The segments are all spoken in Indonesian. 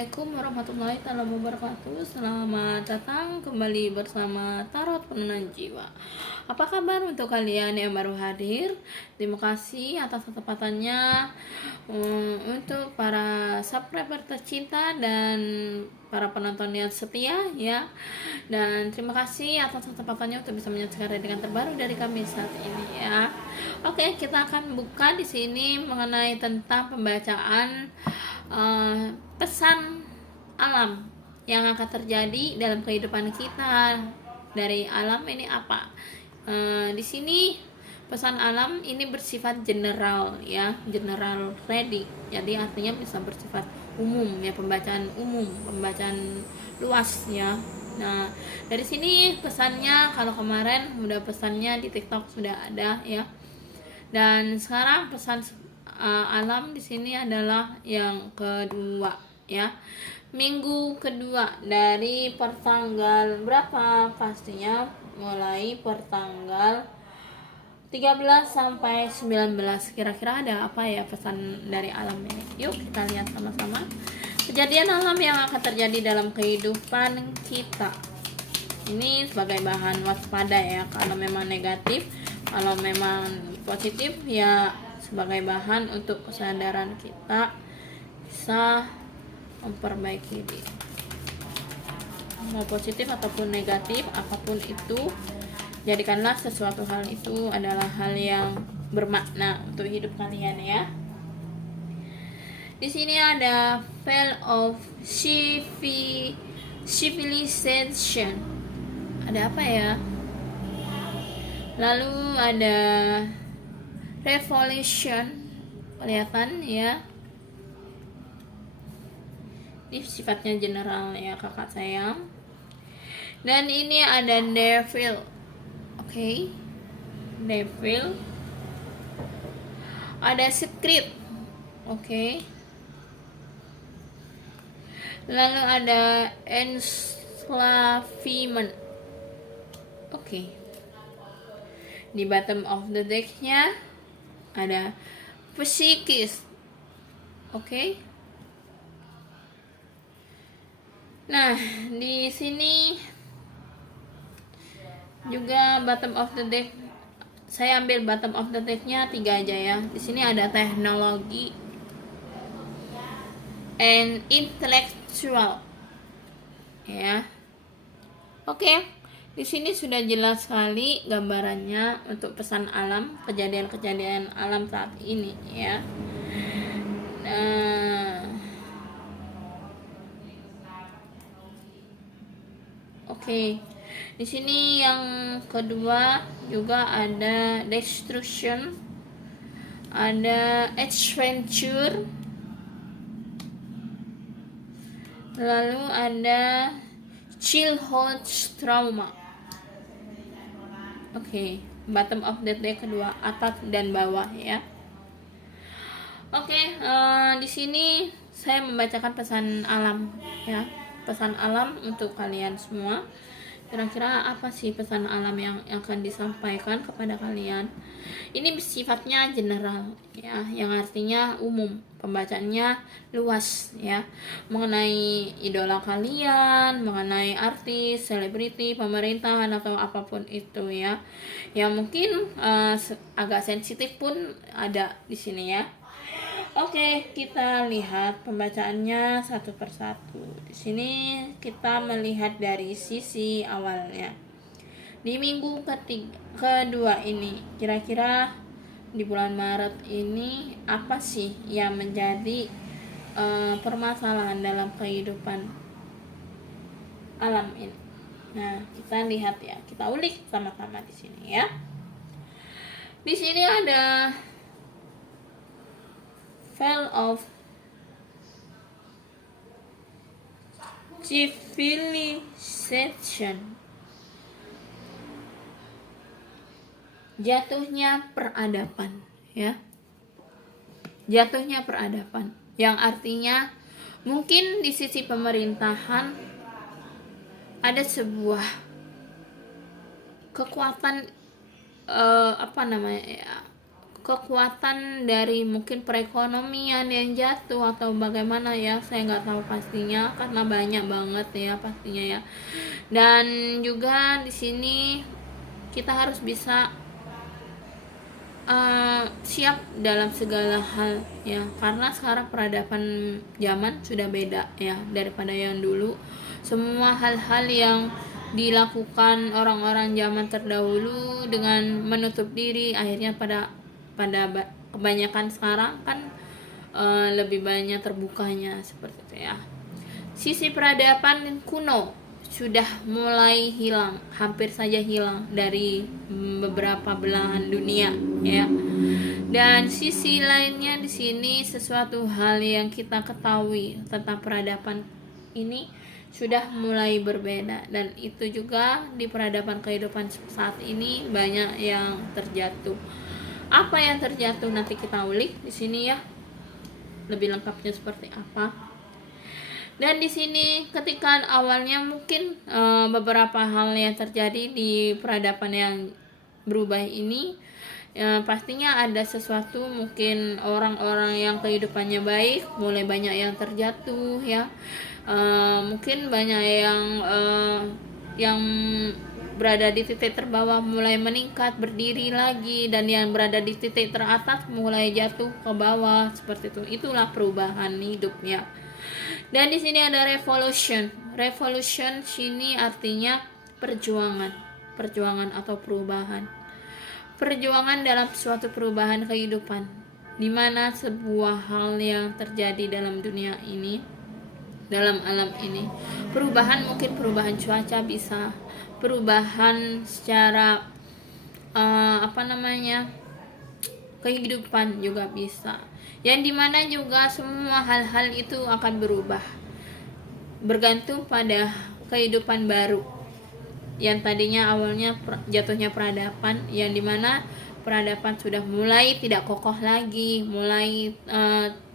Assalamualaikum warahmatullahi wabarakatuh. Selamat datang kembali bersama Tarot Penenang Jiwa. Apa kabar untuk kalian yang baru hadir? Terima kasih atas kesempatannya untuk para subscriber tercinta dan para penonton yang setia ya. Dan terima kasih atas kesempatannya untuk bisa menyaksikan readingan terbaru dari kami saat ini ya. Oke, kita akan buka di sini mengenai tentang pembacaan pesan alam yang akan terjadi dalam kehidupan kita. Dari alam ini apa? Di sini pesan alam ini bersifat general ya, general reading. Jadi artinya bisa bersifat umum ya, pembacaan umum, pembacaan luas ya. Nah, dari sini pesannya, kalau kemarin udah pesannya di TikTok sudah ada ya. Dan sekarang pesan alam di sini adalah yang kedua ya, minggu kedua dari pertanggal berapa, pastinya mulai pertanggal 13 sampai 19. Kira-kira ada apa ya pesan dari alam ini? Yuk kita lihat sama-sama kejadian alam yang akan terjadi dalam kehidupan kita. Ini sebagai bahan waspada ya, kalau memang negatif, kalau memang positif ya sebagai bahan untuk kesadaran kita bisa memperbaiki diri. Mau positif ataupun negatif, apapun itu, jadikanlah sesuatu hal itu adalah hal yang bermakna untuk hidup kalian ya. Di sini ada Fall of Civilization. Ada apa ya? Lalu ada Revolution, kelihatan ya. Ini sifatnya general ya kakak sayang. Dan ini ada Devil. Oke. Devil. Ada Secret. Oke. Lalu ada Enslavement. Oke. Di bottom of the deck-nya ada psikis. Oke. Nah, di sini juga bottom of the deck, saya ambil bottom of the deck-nya 3 aja ya. Di sini ada teknologi and intellectual. Ya. Oke. Di sini sudah jelas sekali gambarannya untuk pesan alam, kejadian-kejadian alam saat ini ya. Oke. Di sini yang kedua juga ada destruction, ada adventure, lalu ada childhood trauma. Oke, bottom of the deck kedua, atas dan bawah ya. Oke, di sini saya membacakan pesan alam ya, pesan alam untuk kalian semua. Kira-kira apa sih pesan alam yang akan disampaikan kepada kalian? Ini sifatnya general ya, yang artinya umum, pembacaannya luas ya, mengenai idola kalian, mengenai artis, selebriti, pemerintahan atau apapun itu ya. Yang mungkin agak sensitif pun ada di sini ya. Oke, kita lihat pembacaannya satu persatu. Di sini kita melihat dari sisi awalnya. Di minggu kedua ini, kira-kira di bulan Maret ini apa sih yang menjadi permasalahan dalam kehidupan alam ini? Nah, kita lihat ya, kita ulik sama-sama di sini ya. Di sini ada Fall of Civilization, jatuhnya peradaban ya, jatuhnya peradaban, yang artinya mungkin di sisi pemerintahan ada sebuah kekuatan kekuatan dari mungkin perekonomian yang jatuh atau bagaimana ya, saya nggak tahu pastinya karena banyak banget ya pastinya ya. Dan juga di sini kita harus bisa siap dalam segala hal ya, karena sekarang peradaban zaman sudah beda ya daripada yang dulu. Semua hal-hal yang dilakukan orang-orang zaman terdahulu dengan menutup diri, akhirnya pada kebanyakan sekarang kan lebih banyak terbukanya seperti itu ya. Sisi peradaban kuno sudah mulai hilang, hampir saja hilang dari beberapa belahan dunia ya. Dan sisi lainnya di sini sesuatu hal yang kita ketahui tentang peradaban ini sudah mulai berbeda, dan itu juga di peradaban kehidupan saat ini banyak yang terjatuh. Apa yang terjatuh nanti kita ulik di sini ya, lebih lengkapnya seperti apa. Dan di sini ketika awalnya mungkin beberapa hal yang terjadi di peradaban yang berubah ini, pastinya ada sesuatu, mungkin orang-orang yang kehidupannya baik mulai banyak yang terjatuh ya. Mungkin banyak yang berada di titik terbawah mulai meningkat, berdiri lagi, dan yang berada di titik teratas mulai jatuh ke bawah seperti itu. Itulah perubahan hidupnya. Dan di sini ada revolution. Revolution sini artinya perjuangan atau perubahan. Perjuangan dalam suatu perubahan kehidupan, di mana sebuah hal yang terjadi dalam dunia ini, dalam alam ini. Perubahan, mungkin perubahan cuaca, bisa perubahan secara kehidupan juga bisa. Yang dimana juga semua hal-hal itu akan berubah, bergantung pada kehidupan baru yang tadinya awalnya jatuhnya peradaban, yang dimana peradaban sudah mulai tidak kokoh lagi, mulai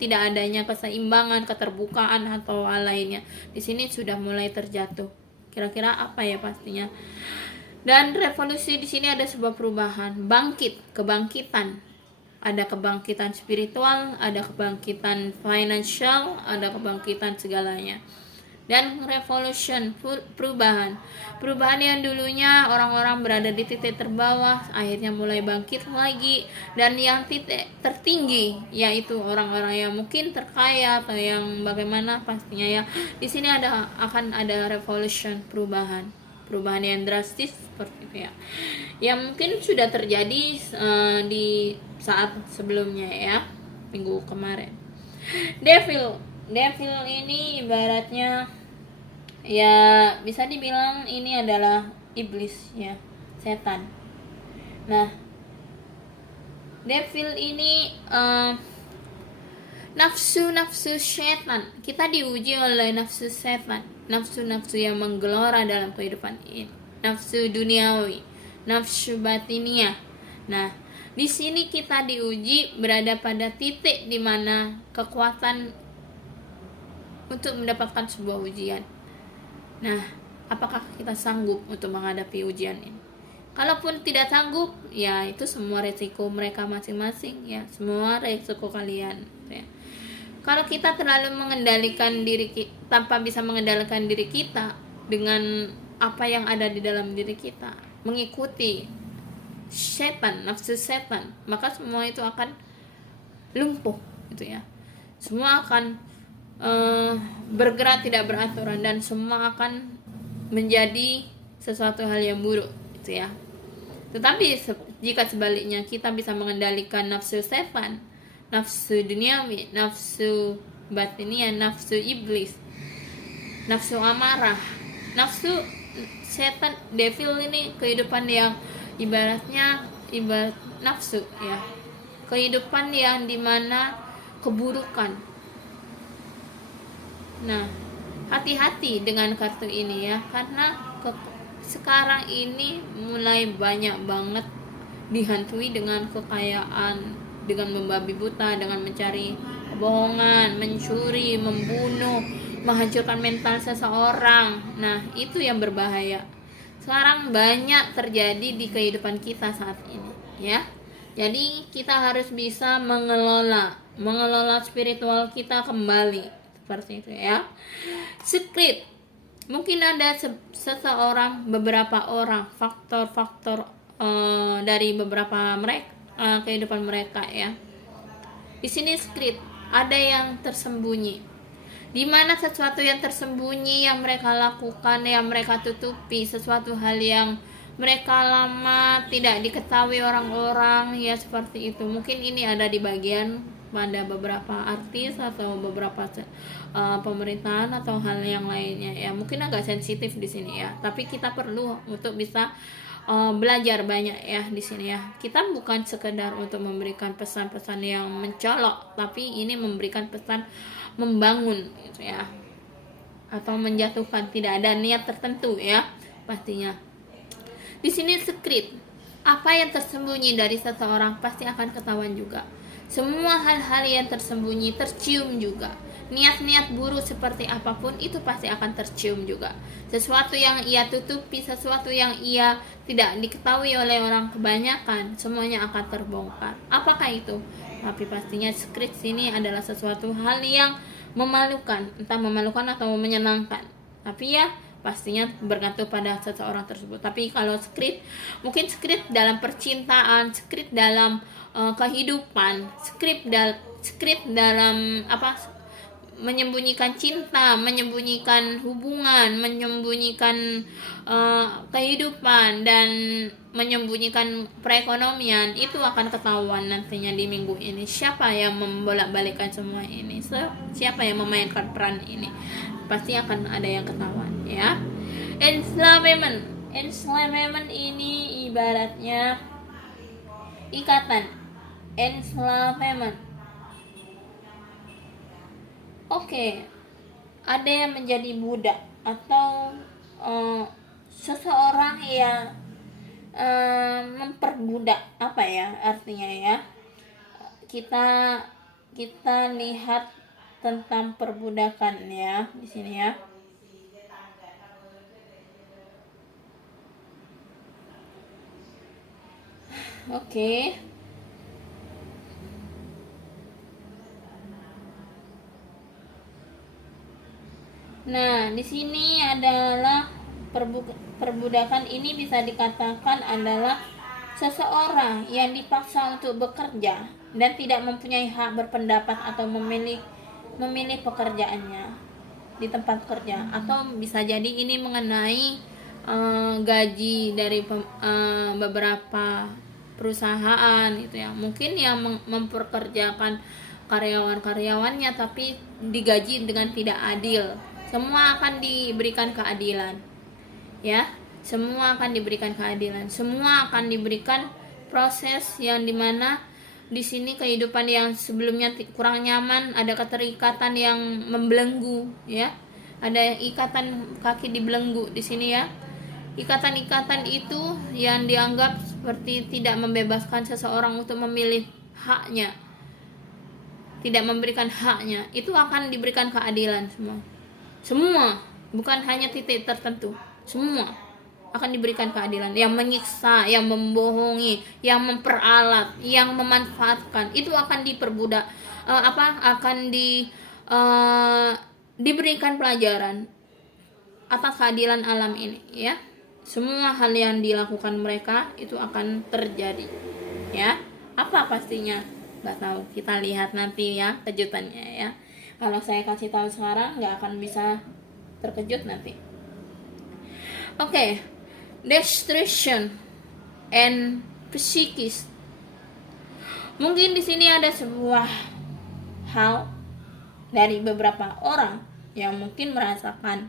tidak adanya keseimbangan, keterbukaan atau hal lainnya. Di sini sudah mulai terjatuh. Kira-kira apa ya pastinya? Dan revolusi di sini ada sebuah perubahan, kebangkitan. Ada kebangkitan spiritual, ada kebangkitan financial, ada kebangkitan segalanya. Dan revolution, perubahan yang dulunya orang-orang berada di titik terbawah akhirnya mulai bangkit lagi, dan yang titik tertinggi yaitu orang-orang yang mungkin terkaya atau yang bagaimana pastinya ya. Di sini akan ada revolution, perubahan yang drastis seperti itu ya, yang mungkin sudah terjadi di saat sebelumnya ya, minggu kemarin. Devil ini ibaratnya ya bisa dibilang ini adalah iblis ya, setan. Nah, devil ini nafsu setan. Kita diuji oleh nafsu setan, nafsu yang menggelora dalam kehidupan ini, nafsu duniawi, nafsu batiniah. Nah, di sini kita diuji berada pada titik di mana kekuatan untuk mendapatkan sebuah ujian. Nah, apakah kita sanggup untuk menghadapi ujian ini? Kalaupun tidak sanggup, ya itu semua resiko mereka masing-masing ya, semua resiko kalian ya. Kalau kita terlalu mengendalikan diri tanpa bisa mengendalikan diri kita dengan apa yang ada di dalam diri kita, mengikuti setan, nafsu setan, maka semua itu akan lumpuh gitu ya. Semua akan bergerak tidak beraturan, dan semua akan menjadi sesuatu hal yang buruk gitu ya. Tetapi jika sebaliknya kita bisa mengendalikan nafsu setan, nafsu duniawi, nafsu batiniah, nafsu iblis, nafsu amarah, nafsu setan, devil ini kehidupan yang ibarat nafsu ya, kehidupan yang dimana keburukan. Nah, hati-hati dengan kartu ini ya, karena sekarang ini mulai banyak banget dihantui dengan kekayaan, dengan membabi buta, dengan mencari kebohongan, mencuri, membunuh, menghancurkan mental seseorang. Nah, itu yang berbahaya. Sekarang banyak terjadi di kehidupan kita saat ini ya. Jadi kita harus bisa mengelola spiritual kita kembali, seperti itu ya. Secret, mungkin ada seseorang, beberapa orang, faktor-faktor dari beberapa mereka, kehidupan mereka ya. Di sini secret, ada yang tersembunyi, di mana sesuatu yang tersembunyi yang mereka lakukan, yang mereka tutupi, sesuatu hal yang mereka lama tidak diketahui orang-orang ya, seperti itu. Mungkin ini ada di bagian pada beberapa artis atau beberapa pemerintahan atau hal yang lainnya ya. Mungkin agak sensitif di sini ya, tapi kita perlu untuk bisa belajar banyak ya di sini ya. Kita bukan sekedar untuk memberikan pesan-pesan yang mencolok, tapi ini memberikan pesan membangun gitu ya, atau menjatuhkan. Tidak ada niat tertentu ya pastinya. Di sini secret, apa yang tersembunyi dari seseorang pasti akan ketahuan juga. Semua hal-hal yang tersembunyi tercium juga. Niat-niat buruk seperti apapun itu pasti akan tercium juga. Sesuatu yang ia tutupi, sesuatu yang ia tidak diketahui oleh orang kebanyakan, semuanya akan terbongkar. Apakah itu? Tapi pastinya secret sini adalah sesuatu hal yang memalukan, entah memalukan atau menyenangkan. Tapi ya pastinya bergantung pada seseorang tersebut. Tapi kalau secret, mungkin secret dalam percintaan, secret dalam kehidupan, secret dalam menyembunyikan cinta, menyembunyikan hubungan, menyembunyikan kehidupan, dan menyembunyikan perekonomian. Itu akan ketahuan nantinya di minggu ini, siapa yang membolak-balikan semua ini, siapa yang memainkan peran ini, pasti akan ada yang ketahuan ya. Enslavement ini ibaratnya ikatan. Enslavement, oke, ada yang menjadi budak atau seseorang yang memperbudak, apa ya artinya ya. Kita lihat tentang perbudakan ya di sini ya. Oke. Nah, di sini adalah perbudakan ini bisa dikatakan adalah seseorang yang dipaksa untuk bekerja dan tidak mempunyai hak berpendapat atau memilih pekerjaannya di tempat kerja. Atau bisa jadi ini mengenai gaji dari beberapa perusahaan itu ya. Mungkin yang memperkerjakan karyawan-karyawannya tapi digaji dengan tidak adil. Semua akan diberikan keadilan ya, semua akan diberikan keadilan, semua akan diberikan proses yang dimana di sini kehidupan yang sebelumnya kurang nyaman, ada keterikatan yang membelenggu ya, ada ikatan kaki dibelenggu di sini ya. Ikatan-ikatan itu yang dianggap seperti tidak membebaskan seseorang untuk memilih haknya, tidak memberikan haknya, itu akan diberikan keadilan semua, bukan hanya titik tertentu, semua akan diberikan keadilan. Yang menyiksa, yang membohongi, yang memperalat, yang memanfaatkan, itu akan diperbudak, diberikan pelajaran atas keadilan alam ini ya. Semua hal yang dilakukan mereka itu akan terjadi ya. Apa pastinya nggak tahu, kita lihat nanti ya kejutannya ya. Kalau saya kasih tahu sekarang nggak akan bisa terkejut nanti. Oke. Destruction and psychis. Mungkin di sini ada sebuah hal dari beberapa orang yang mungkin merasakan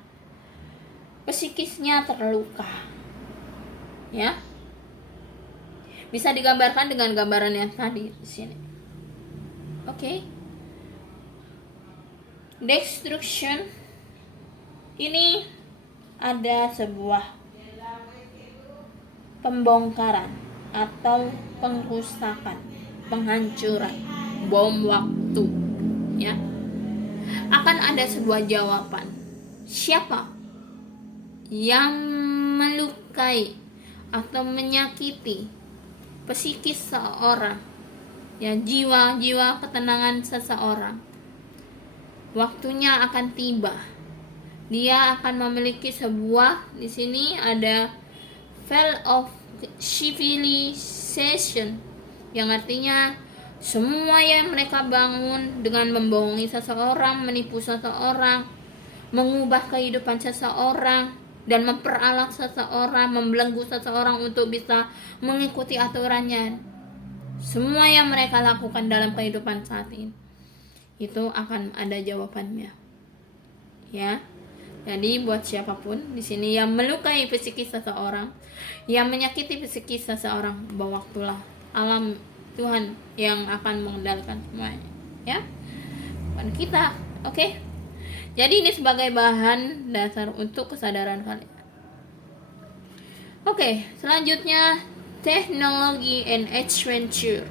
psikisnya terluka ya. Bisa digambarkan dengan gambaran yang tadi di sini. Oke. Destruction ini ada sebuah pembongkaran atau pengrusakan, penghancuran, bom waktu ya. Akan ada sebuah jawaban. Siapa yang melukai atau menyakiti psikis seorang, ya, jiwa ketenangan seseorang. Waktunya akan tiba. Dia akan memiliki sebuah, di sini ada fall of civilization, yang artinya semua yang mereka bangun dengan membohongi seseorang, menipu seseorang, mengubah kehidupan seseorang, dan memperalat seseorang, membelenggu seseorang untuk bisa mengikuti aturannya. Semua yang mereka lakukan dalam kehidupan saat ini, itu akan ada jawabannya. Ya. Jadi buat siapapun di sini yang melukai psikis seseorang, yang menyakiti psikis seseorang, bahwa waktulah alam Tuhan yang akan mengendalikan semuanya, ya, bukan kita. Oke. Jadi ini sebagai bahan dasar untuk kesadaran kalian. Oke, selanjutnya teknologi and adventure.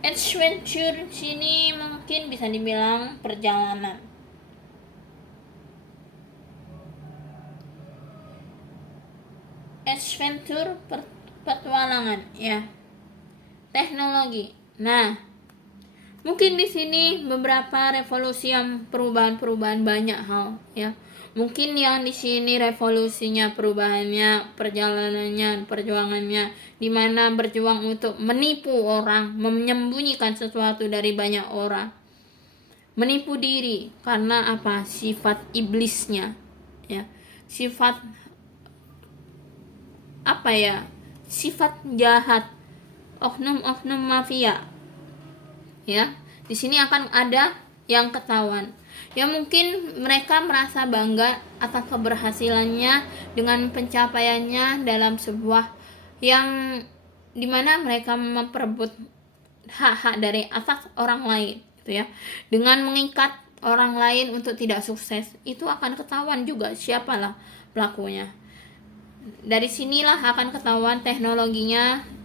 Adventure sini mungkin bisa dibilang perjalanan. Adventure, petualangan, ya. Teknologi. Nah, mungkin di sini beberapa revolusi yang perubahan banyak hal, ya. Mungkin yang di sini revolusinya, perubahannya, perjalanannya, perjuangannya, di mana berjuang untuk menipu orang, menyembunyikan sesuatu dari banyak orang, menipu diri karena apa? Sifat iblisnya, ya. Sifat apa ya? Sifat jahat oknum-oknum mafia. Ya, di sini akan ada yang ketahuan. Ya, mungkin mereka merasa bangga atas keberhasilannya dengan pencapaiannya dalam sebuah yang dimana mereka memperebut hak-hak dari atas orang lain, gitu ya. Dengan mengikat orang lain untuk tidak sukses, itu akan ketahuan juga siapalah pelakunya. Dari sinilah akan ketahuan teknologinya,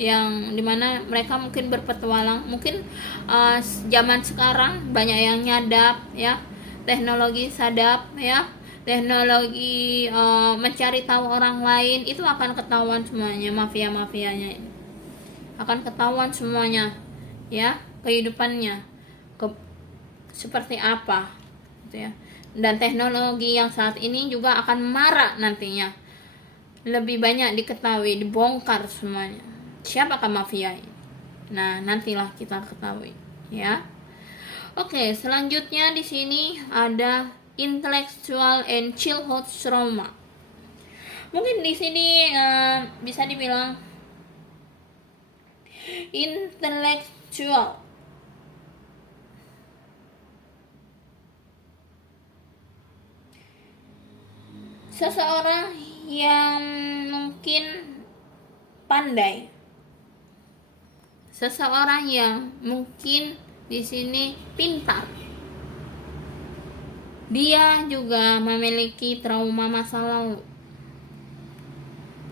yang dimana mereka mungkin berpetualang. Mungkin zaman sekarang banyak yang nyadap, ya, teknologi sadap, ya, teknologi mencari tahu orang lain, itu akan ketahuan semuanya. Mafia-mafianya akan ketahuan semuanya, ya, kehidupannya seperti apa, gitu ya. Dan teknologi yang saat ini juga akan marak nantinya, lebih banyak diketahui, dibongkar semuanya. Siapakah mafia ini? Nah, nantilah kita ketahui, ya. Oke, selanjutnya di sini ada intellectual and childhood trauma. Mungkin di sini bisa dibilang intelektual. Seseorang yang mungkin pandai. Seseorang yang mungkin di sini pintar. Dia juga memiliki trauma masa lalu.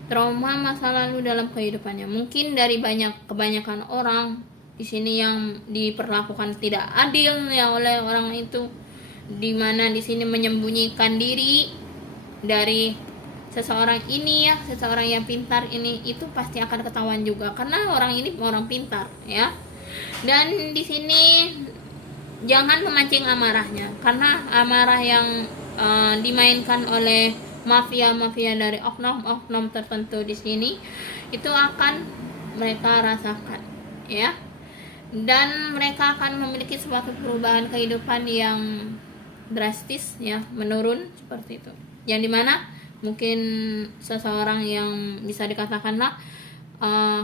Trauma masa lalu dalam kehidupannya. Mungkin dari kebanyakan orang di sini yang diperlakukan tidak adil, ya, oleh orang itu, di mana di sini menyembunyikan diri dari seseorang ini, ya, seseorang yang pintar ini, itu pasti akan ketahuan juga karena orang ini orang pintar, ya. Dan di sini jangan memancing amarahnya, karena amarah yang dimainkan oleh mafia dari oknum-oknum tertentu di sini itu akan mereka rasakan, ya. Dan mereka akan memiliki suatu perubahan kehidupan yang drastis, ya, menurun seperti itu. Yang dimana mungkin seseorang yang bisa dikatakanlah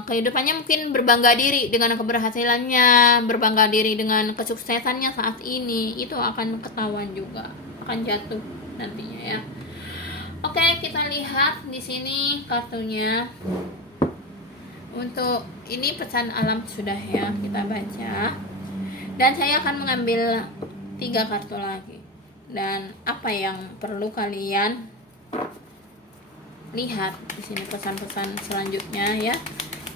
kehidupannya mungkin berbangga diri dengan keberhasilannya, berbangga diri dengan kesuksesannya saat ini, itu akan ketahuan juga, akan jatuh nantinya, ya. Oke, kita lihat di sini kartunya. Untuk ini pesan alam sudah, ya, kita baca. Dan saya akan mengambil 3 kartu lagi. Dan apa yang perlu kalian lihat di sini pesan-pesan selanjutnya, ya.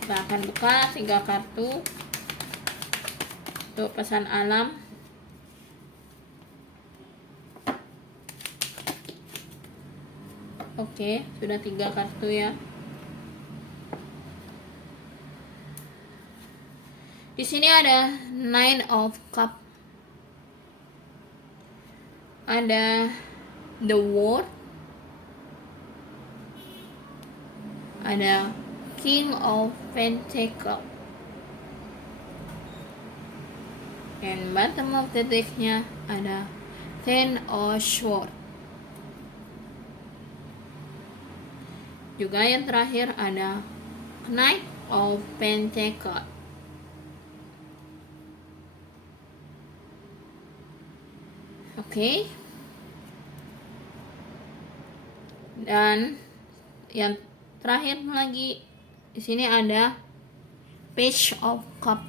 Kita akan buka 3 kartu untuk pesan alam. Oke, sudah 3 kartu, ya. Di sini ada Nine of Cup, ada The World, ada King of Pentacles, and bottom of the decknya ada Ten of Swords. Juga yang terakhir ada Knight of Pentacles. Oke. Dan yang terakhir lagi di sini ada Page of Cup.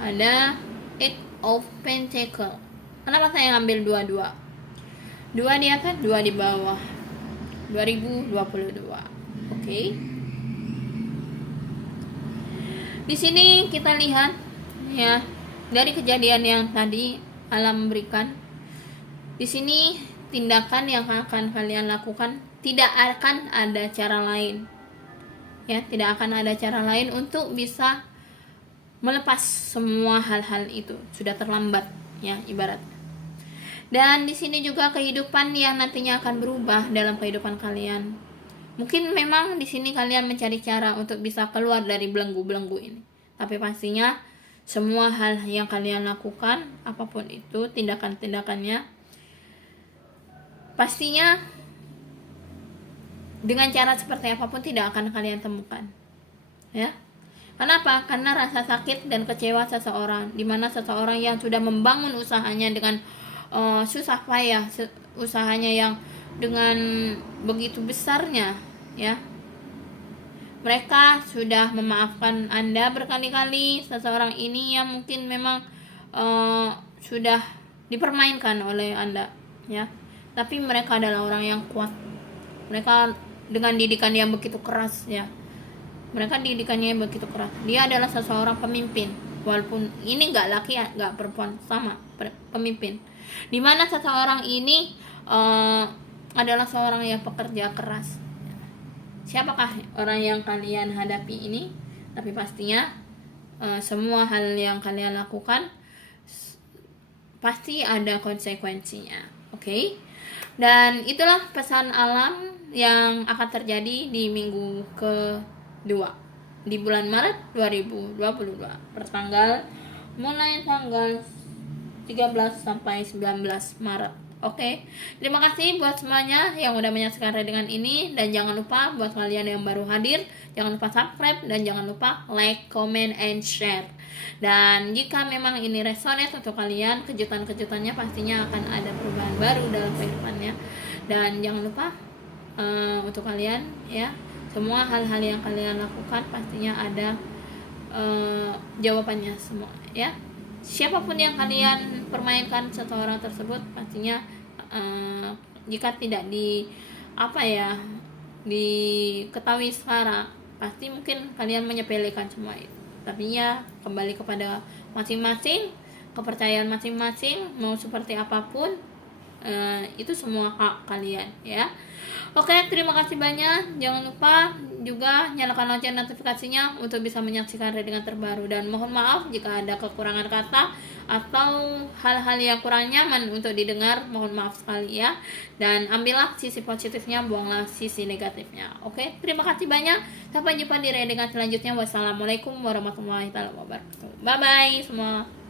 Ada Eight of Pentacles. Kenapa saya ngambil dua-dua? Dua di atas, dua di bawah. 2022. Oke. Di sini kita lihat ya, dari kejadian yang tadi alam berikan. Di sini tindakan yang akan kalian lakukan tidak akan ada cara lain. Ya, tidak akan ada cara lain untuk bisa melepas semua hal-hal itu. Sudah terlambat ya, ibarat. Dan di sini juga kehidupan yang nantinya akan berubah dalam kehidupan kalian. Mungkin memang di sini kalian mencari cara untuk bisa keluar dari belenggu-belenggu ini. Tapi pastinya semua hal yang kalian lakukan, apapun itu tindakan-tindakannya, pastinya dengan cara seperti apapun tidak akan kalian temukan. Ya. Kenapa? Karena rasa sakit dan kecewa seseorang, di mana seseorang yang sudah membangun usahanya dengan susah payah, usahanya yang dengan begitu besarnya, ya, mereka sudah memaafkan Anda berkali-kali. Seseorang ini yang mungkin memang sudah dipermainkan oleh Anda, ya, tapi mereka adalah orang yang kuat. Mereka dengan didikan yang begitu keras, ya, mereka didikannya yang begitu keras. Dia adalah seseorang pemimpin, walaupun ini nggak laki nggak perempuan, sama pemimpin, dimana seseorang ini adalah seorang yang pekerja keras. Siapakah orang yang kalian hadapi ini? Tapi pastinya semua hal yang kalian lakukan pasti ada konsekuensinya. Oke? Dan itulah pesan alam yang akan terjadi di minggu kedua di bulan Maret 2022, mulai tanggal 13 sampai 19 Maret. Oke. Terima kasih buat semuanya yang udah menyaksikan readingan ini, dan jangan lupa buat kalian yang baru hadir, jangan lupa subscribe dan jangan lupa like, comment, and share. Dan jika memang ini resonate untuk kalian, kejutan-kejutannya pastinya akan ada perubahan baru dalam kehidupannya. Dan jangan lupa untuk kalian, ya, semua hal-hal yang kalian lakukan pastinya ada jawabannya semua, ya. Siapapun yang kalian permainkan seseorang tersebut pastinya jika tidak diketahui sekarang, pasti mungkin kalian menyepelekan semua itu. Tapi ya, kembali kepada masing-masing, kepercayaan masing-masing, mau seperti apapun itu semua hak kalian, ya. Oke, terima kasih banyak. Jangan lupa juga nyalakan lonceng notifikasinya untuk bisa menyaksikan readingan terbaru. Dan mohon maaf jika ada kekurangan kata atau hal-hal yang kurang nyaman untuk didengar. Mohon maaf sekali, ya. Dan ambillah sisi positifnya, buanglah sisi negatifnya. Oke, terima kasih banyak. Sampai jumpa di readingan selanjutnya. Wassalamualaikum warahmatullahi wabarakatuh. Bye bye semua.